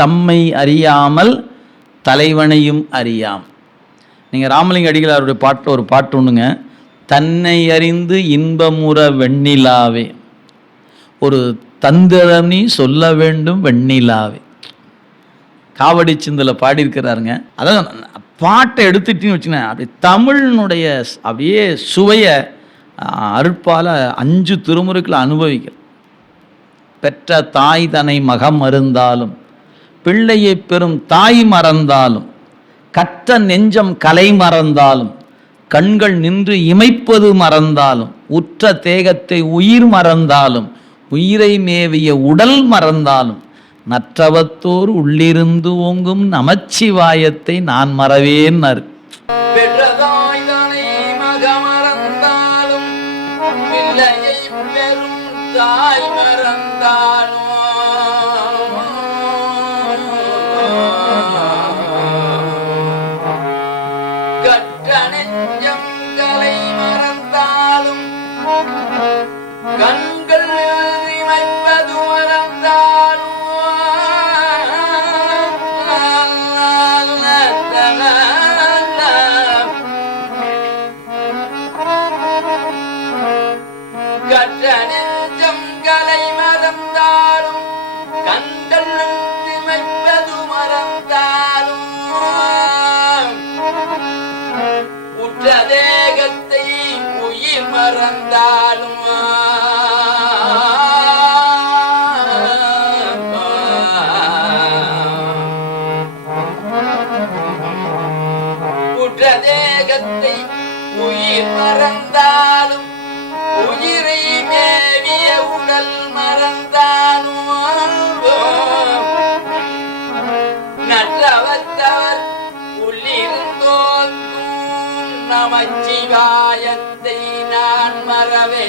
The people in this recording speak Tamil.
தம்மை அறியாமல் தலைவனையும் அறியாம். நீங்கள் ராமலிங்க அடிகளாருடைய பாட்டு ஒரு பாட்டு ஒன்றுங்க, தன்னை அறிந்து இன்பமுற வெண்ணிலாவே, ஒரு தந்திரனி சொல்ல வேண்டும் வெண்ணிலாவே. காவடி சிந்தில் பாடியிருக்கிறாருங்க. அதாவது பாட்டை எடுத்துட்டின்னு வச்சுங்க, அப்படி தமிழினுடைய அப்படியே சுவையை அருட்பால 5 திருமுறைக்குள்ள அனுபவிக்க. பெற்ற தாய் தனை மகம் மறந்தாலும், பிள்ளையை பெறும் தாய் மறந்தாலும், கற்ற நெஞ்சம் கலை மறந்தாலும், கண்கள் நின்று இமைப்பது மறந்தாலும், உற்ற தேகத்தை உயிர் மறந்தாலும், உயிரை மேவிய உடல் மறந்தாலும், நற்றவத்தோர் உள்ளிருந்து ஓங்கும் நமச்சிவாயத்தை நான் மறவேன்னாரு. தாய் மறந்தாலும் கற்ற நெஞ்சம் கலை மறந்தாலும், கண்கள் இமைப்பது மறந்தாலும், கற்ற நெஞ்சம் கலை மறந்தாலும், கண்கள் இமைப்பது மறந்தாலும், உற்ற தேகத்தை உயிர் மறந்தாலும், உற்ற தேகத்தை உயிர் மறந்தாலும், உயிரை மேவிய உடல் மறந்தாலும், நற்றவத்தவர் உள்ளிருந்தோங்கும் நமச்சிவாயத்தை நான் மறவே.